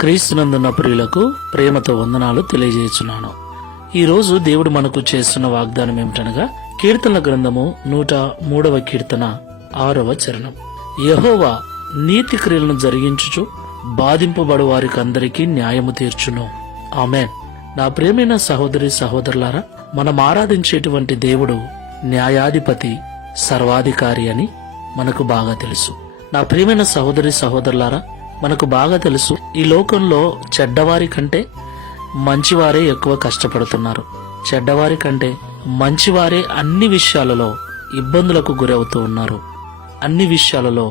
క్రీస్తునందున్న ప్రియులకు ప్రేమతో వందనాలు తెలియజేస్తున్నాను. ఈరోజు దేవుడు మనకు చేస్తున్న వాగ్దానం ఏమిటనగా కీర్తనల గ్రంథము 103వ కీర్తన 6వ చరణం. యెహోవా నీతి క్రియలను జరిగించుచు బాధింపబడు వారికందరికీ న్యాయము తీర్చును. ఆమెన్. నా ప్రియమైన సహోదరి సహోదరులారా, మనం ఆరాధించేటువంటి దేవుడు న్యాయాధిపతి, సర్వాధికారి అని మనకు బాగా తెలుసు. నా ప్రియమైన సహోదరి సహోదరులారా, మనకు బాగా తెలుసు, ఈ లోకంలో చెడ్డవారి కంటే మంచివారే ఎక్కువ కష్టపడుతున్నారు. చెడ్డవారి కంటే మంచివారే అన్ని విషయాలలో ఇబ్బందులకు గురవుతూ ఉన్నారు. అన్ని విషయాలలో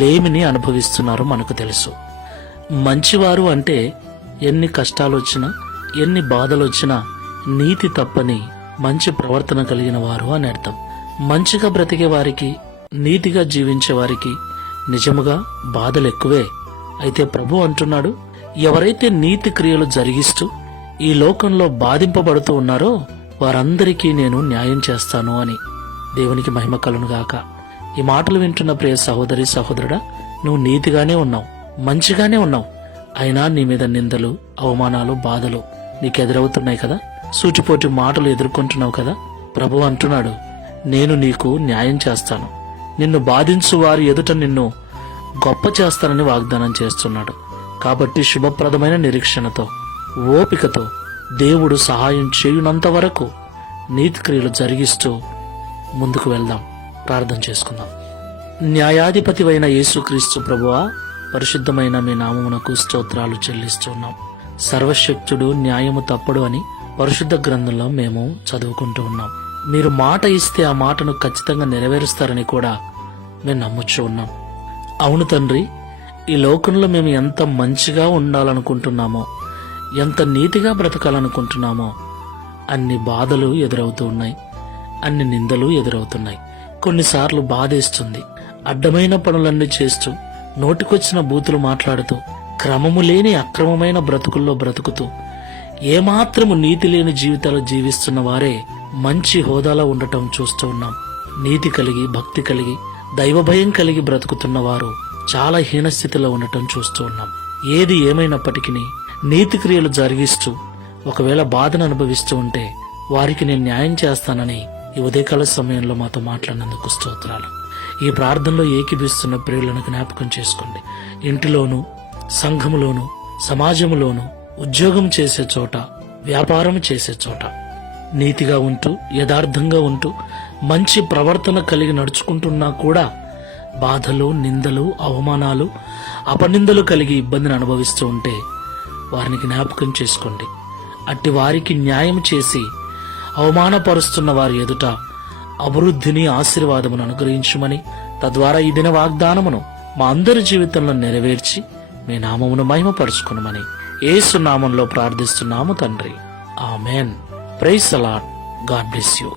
లేమిని అనుభవిస్తున్నారు. మనకు తెలుసు, మంచివారు అంటే ఎన్ని కష్టాలు వచ్చినా, ఎన్ని బాధలు వచ్చినా నీతి తప్పని మంచి ప్రవర్తన కలిగిన వారు అని అర్థం. మంచిగా బ్రతికే వారికి, నీతిగా జీవించే వారికి నిజముగా బాధలు ఎక్కువే. అయితే ప్రభు అంటున్నాడు, ఎవరైతే నీతి క్రియలు జరిగిస్తూ ఈ లోకంలో బాధింపబడుతూ ఉన్నారో వారందరికీ నేను న్యాయం చేస్తాను అని. దేవునికి మహిమ కలుగునుగాక. ఈ మాటలు వింటున్న ప్రియ సహోదరి సహోదరుడా, నువ్వు నీతిగానే ఉన్నావు, మంచిగానే ఉన్నావు. అయినా నీ మీద నిందలు, అవమానాలు, బాధలు నీకెదురవుతున్నాయి కదా. సూటిపోటి మాటలు ఎదుర్కొంటున్నావు కదా. ప్రభు అంటున్నాడు, నేను నీకు న్యాయం చేస్తాను. నిన్ను బాధించు వారి ఎదుట నిన్ను గొప్ప చేస్తానని వాగ్దానం చేస్తున్నాడు. కాబట్టి శుభప్రదమైన నిరీక్షణతో, ఓపికతో దేవుడు సహాయం చేయునంత వరకు నీతి క్రియలు జరిగిస్తూ ముందుకు వెళ్దాం. ప్రార్థన చేసుకుందాం. న్యాయాధిపతివైన యేసుక్రీస్తు ప్రభువా, పరిశుద్ధమైన మీ నామమునకు స్తోత్రాలు చెల్లిస్తున్నాం. సర్వశక్తుడు, న్యాయము తప్పడు అని పరిశుద్ధ గ్రంథంలో మేము చదువుకుంటూ ఉన్నాం. మీరు మాట ఇస్తే ఆ మాటను ఖచ్చితంగా నెరవేరుస్తారని కూడా మేము నమ్ముచూ ఉన్నాం. అవును తండ్రి, ఈ లోకంలో మేము ఎంత మంచిగా ఉండాలనుకుంటున్నామో, ఎంత నీతిగా బ్రతకాలనుకుంటున్నామో అన్ని బాధలు ఎదురవుతూ ఉన్నాయి, అన్ని నిందలు ఎదురవుతున్నాయి. కొన్నిసార్లు బాధేస్తుంది. అడ్డమైన పనులన్నీ చేస్తూ, నోటికొచ్చిన బూతులు మాట్లాడుతూ, క్రమము లేని అక్రమమైన బ్రతుకుల్లో బ్రతుకుతూ, ఏమాత్రము నీతి లేని జీవితాలు జీవిస్తున్న వారే మంచి హోదాలో ఉండటం చూస్తూ ఉన్నాం. నీతి కలిగి, భక్తి కలిగి, దైవభయం కలిగి బ్రతుకుతున్న వారు చాలా హీనస్థితిలో ఉండటం చూస్తూ ఉన్నాం. ఏది ఏమైనప్పటికీ నీతి క్రియలు జరిగిస్తూ ఒకవేళ బాధను అనుభవిస్తూ ఉంటే వారికి నేను న్యాయం చేస్తానని ఈ ఉదయకాల సమయంలో మాతో మాట్లాడినందుకు స్తోత్రాలు. ఈ ప్రార్థనలో ఏకీభిస్తున్న ప్రియులను జ్ఞాపకం చేసుకోండి. ఇంటిలోను, సంఘములోను, సమాజంలోను, ఉద్యోగం చేసే చోట, వ్యాపారం చేసే చోట నీతిగా ఉంటూ, యథార్థంగా ఉంటూ, మంచి ప్రవర్తన కలిగి నడుచుకుంటున్నా కూడా బాధలు, నిందలు, అవమానాలు, అపనిందలు కలిగి ఇబ్బందిని అనుభవిస్తూ ఉంటే వారిని జ్ఞాపకం చేసుకోండి. అట్టి వారికి న్యాయం చేసి అవమానపరుస్తున్న వారి ఎదుట అభివృద్ధిని, ఆశీర్వాదమును అనుగ్రహించుమని, తద్వారా ఈ దిన వాగ్దానమును మా అందరి జీవితంలో నెరవేర్చి మీ నామమును మహిమపరుచుకునమని యేసు నామంలో ప్రార్థిస్తున్నాము తండ్రి. Amen. Praise the lord. God bless you.